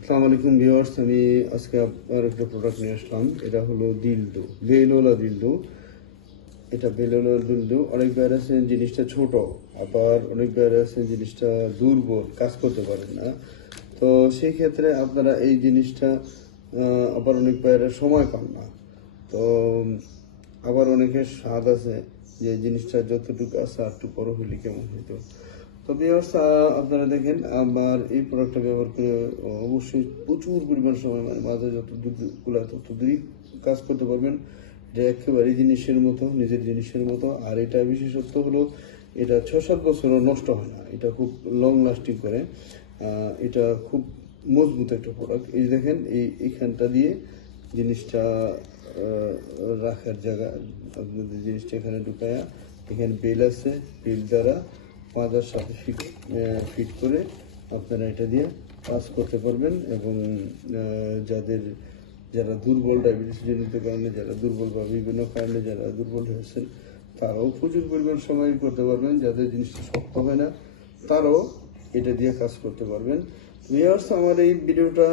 আসসালামু আলাইকুম ভিউয়ার্স, আমি আজকে আপনার একটা প্রোডাক্ট নিয়ে আসলাম। এটা হলো দিলদো, বেলোলা দিলদো। এটা বেলোলা দিলদো। অনেক বাইরে আছেন জিনিসটা ছোট, আবার অনেক বাইরে আছেন জিনিসটা দুর্বল, কাজ করতে পারেন না। তো সেই ক্ষেত্রে আপনারা এই জিনিসটা আবার অনেক বাইরে সময় পান না। তো আবার অনেকের স্বাদ আছে যে জিনিসটা যতটুকু আছে আর একটু বড় হলে কেমন হইতো। তো ভিউয়ার্স, আপনারা দেখেন আমার এই প্রোডাক্টটা ব্যবহার করে অবশ্যই প্রচুর পরিমাণ সময়, মানে মাঝে যত দূরগুলো তত দূরই কাজ করতে পারবেন। এটা একেবারে জিনিসের মতো, নিজের জিনিসের মতো। আর এটা বিশেষত্ব হলো এটা 6-7 বছরও নষ্ট হয় না। এটা খুব লং লাস্টিং করে। এটা খুব মজবুত একটা প্রোডাক্ট। এই দেখেন এইখানটা দিয়ে জিনিসটা রাখার জায়গা, আপনাদের জিনিসটা এখানে ঢুকায়া, এখানে বেল আছে, বেল দ্বারা মাজার সাথে ফিট করে আপনারা এটা দিয়ে কাজ করতে পারবেন। এবং যারা দুর্বল, ডায়াবেটিস জনিত কারণে যারা দুর্বল বা বিভিন্ন কারণে যারা দুর্বল হয়েছেন, তারাও প্রচুর পরিমাণ সময় করতে পারবেন। যাদের জিনিসটা শক্ত হয় না, তারাও এটা দিয়ে কাজ করতে পারবেন। ভিউয়ার্স, আমার এই ভিডিওটা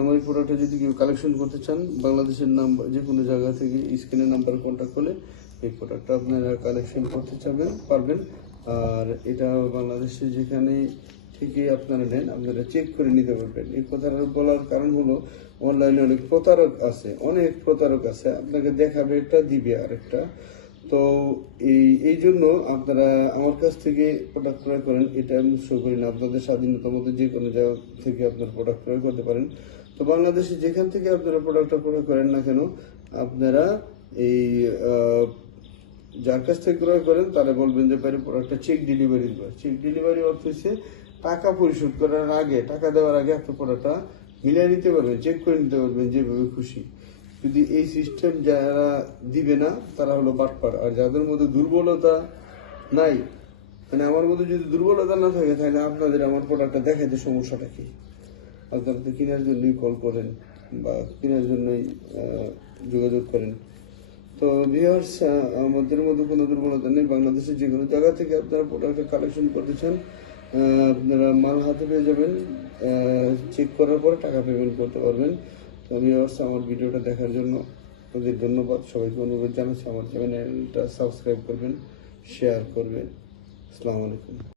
আমার এই প্রোডাক্টটা যদি কেউ কালেকশন করতে চান, বাংলাদেশের নাম্বার যে কোনো জায়গা থেকে স্ক্রিনের নাম্বার কন্ট্যাক্ট করলে এই প্রোডাক্টটা আপনারা কালেকশন করতে পারবেন। আর এটা বাংলাদেশে যেখানে থেকে আপনারা নেন, আপনারা চেক করে নিতে পারবেন। এই কথাটা বলার কারণ হলো অনলাইনে অনেক প্রতারক আছে, আপনাকে দেখাবে একটা, দিবে আরেকটা। তো এই জন্য আপনারা আমার কাছ থেকে প্রোডাক্ট ক্রয় করেন, এটা আমি শো করি না। আপনাদের স্বাধীনতার মধ্যে যে কোনো জায়গা থেকে আপনার প্রোডাক্ট ক্রয় করতে পারেন। তো বাংলাদেশে যেখান থেকে আপনারা প্রোডাক্টটা ক্রয় করেন না কেন, আপনারা এই যার কাছ থেকে ক্রয় করেন তারা বলবেন যে বাইরে প্রোডাক্টটা চেক ডেলিভারি দেবে। চেক ডেলিভারি অর্থ হচ্ছে টাকা পরিশোধ করার আগে, টাকা দেওয়ার আগে আপনি প্রোডাক্টটা মিলিয়ে নিতে পারবেন, চেক করে নিতে পারবেন যেভাবে খুশি। যদি এই সিস্টেম যারা দিবে না, তারা হলো বাটপার। আর যাদের মধ্যে দুর্বলতা নাই, মানে আমার মধ্যে যদি দুর্বলতা না থাকে, তাহলে আপনাদের আমার প্রোডাক্টটা দেখাইতে সমস্যাটা কি? আপনারা তো কেনার জন্যই কল করেন বা কেনার জন্যই যোগাযোগ করেন। তো ভিউয়ার্স, আমাদের মধ্যে কোনো দুর্বলতা নেই। বাংলাদেশের যে কোনো জায়গা থেকে আপনারা প্রোডাক্টটা কালেকশন করতে চান, আপনারা মাল হাতে পেয়ে যাবেন। চেক করার পরে টাকা পেমেন্ট করতে পারবেন। তো ভিউয়ার্স, আমার ভিডিওটা দেখার জন্য আপনাদের ধন্যবাদ। সবাইকে অনুরোধ জানাচ্ছি আমার চ্যানেলটা সাবস্ক্রাইব করবেন, শেয়ার করবেন। আসসালামু আলাইকুম।